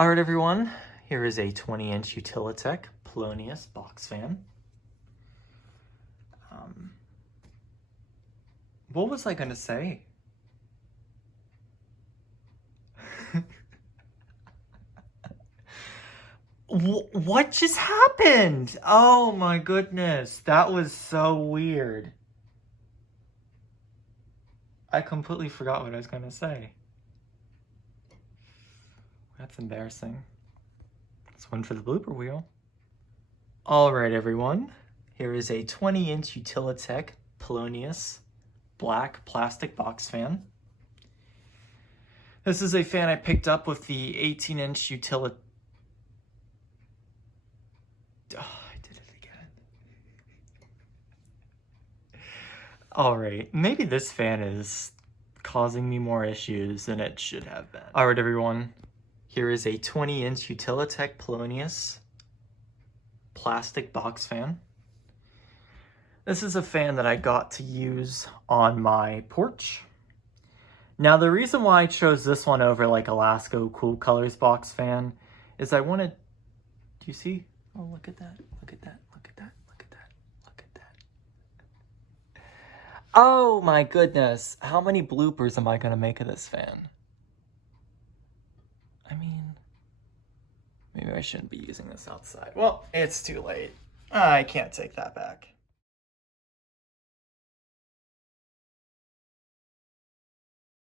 Alright everyone, here is a 20-inch Ultilitech Pelonis Box Fan. What was I gonna say? What just happened? Oh my goodness, that was so weird. I completely forgot what I was gonna say. That's embarrassing. That's one for the blooper wheel. Alright everyone, here is a 20-inch Ultilitech Pelonis black plastic box fan. This is a fan I picked up with the 18-inch Ultilitech. Oh, I did it again. Alright, maybe this fan is causing me more issues than it should have been. Alright everyone, here is a 20-inch Ultilitech Pelonis plastic box fan. This is a fan that I got to use on my porch. Now the reason why I chose this one over like Alaska Cool Colors box fan is I wanted, do you see? Oh, look at that, look at that, look at that, look at that, look at that. Oh my goodness, how many bloopers am I gonna make of this fan? I mean, maybe I shouldn't be using this outside. Well, it's too late. I can't take that back.